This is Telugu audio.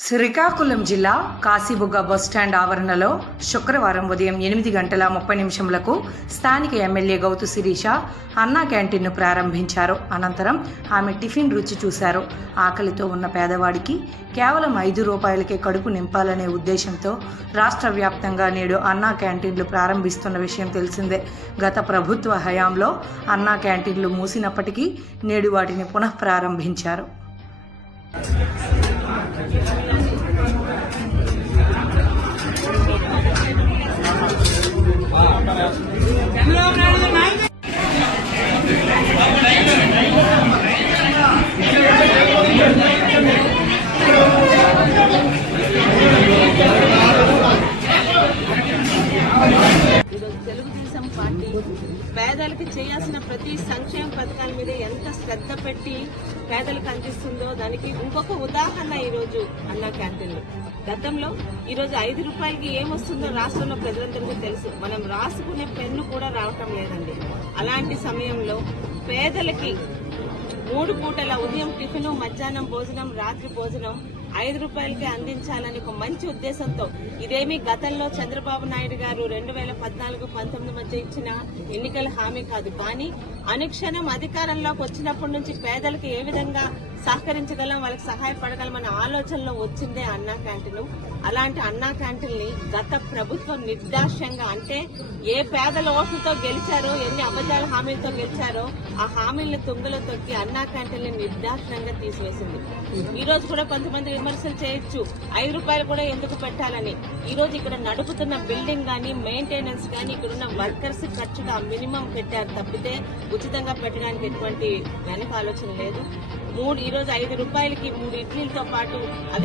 శ్రీకాకుళం జిల్లా కాశీబుగ్గ బస్టాండ్ ఆవరణలో శుక్రవారం ఉదయం ఎనిమిది గంటల ముప్పై నిమిషములకు స్థానిక ఎమ్మెల్యే గౌతు శిరీష అన్నా క్యాంటీన్ను ప్రారంభించారు. అనంతరం ఆమె టిఫిన్ రుచి చూశారు. ఆకలితో ఉన్న పేదవాడికి కేవలం ఐదు రూపాయలకే కడుపు నింపాలనే ఉద్దేశంతో రాష్ట్ర వ్యాప్తంగా నేడు అన్నా క్యాంటీన్లు ప్రారంభిస్తున్న విషయం తెలిసిందే. గత ప్రభుత్వ హయాంలో అన్నా క్యాంటీన్లు మూసినప్పటికీ నేడు వాటిని పునః ప్రారంభించారు ఈరోజు పేదలకు చేయాల్సిన ప్రతి సంక్షేమ పథకాల మీద ఎంత శ్రద్ధ పెట్టి పేదలకు అందిస్తుందో దానికి ఇంకొక ఉదాహరణ ఈరోజు అన్న క్యాంటీన్లు. గతంలో ఈరోజు ఐదు రూపాయలకి ఏమొస్తుందో రాష్ట్రంలో ప్రజలందరికీ తెలుసు. మనం రాసుకునే పెన్ను కూడా రావటం లేదండి. అలాంటి సమయంలో పేదలకి మూడు పూటల ఉదయం టిఫిన్ మధ్యాహ్నం భోజనం రాత్రి భోజనం ఐదు రూపాయలకి అందించాలని ఒక మంచి ఉద్దేశంతో ఇదేమి గతంలో చంద్రబాబు నాయుడు గారు రెండు వేల పద్నాలుగు పంతొమ్మిది మధ్య ఇచ్చిన ఎన్నికల హామీ కాదు. కానీ అనుక్షణం అధికారంలోకి వచ్చినప్పటి నుంచి పేదలకు ఏ విధంగా సహకరించగలం వాళ్ళకి సహాయపడగలం అనే ఆలోచనలో వచ్చిందే అన్నా క్యాంటీన్ అలాంటి అన్నా క్యాంటీన్ని గత ప్రభుత్వం నిర్దాక్ష్యంగా అంటే ఏ పేదల ఓట్లతో గెలిచారో ఎన్ని అబద్దాల హామీలతో గెలిచారో ఆ హామీలను తుంగలో తొక్కి అన్నా క్యాంటీన్ని తీసివేసింది. ఈ రోజు కూడా కొంతమంది విమర్శలు చేయొచ్చు. ఐదు రూపాయలు కూడా ఎందుకు పెట్టాలని? ఈ రోజు ఇక్కడ నడుపుతున్న బిల్డింగ్ గానీ మెయింటెనెన్స్ గానీ ఇక్కడ ఉన్న వర్కర్స్ ఖర్చుగా మినిమం పెట్టారు తప్పితే ఉచితంగా పెట్టడానికి ఎటువంటి వెనక ఆలోచన లేదు. మూడు ఈరోజు ఐదు రూపాయలకి మూడు ఇడ్లీలతో పాటు అది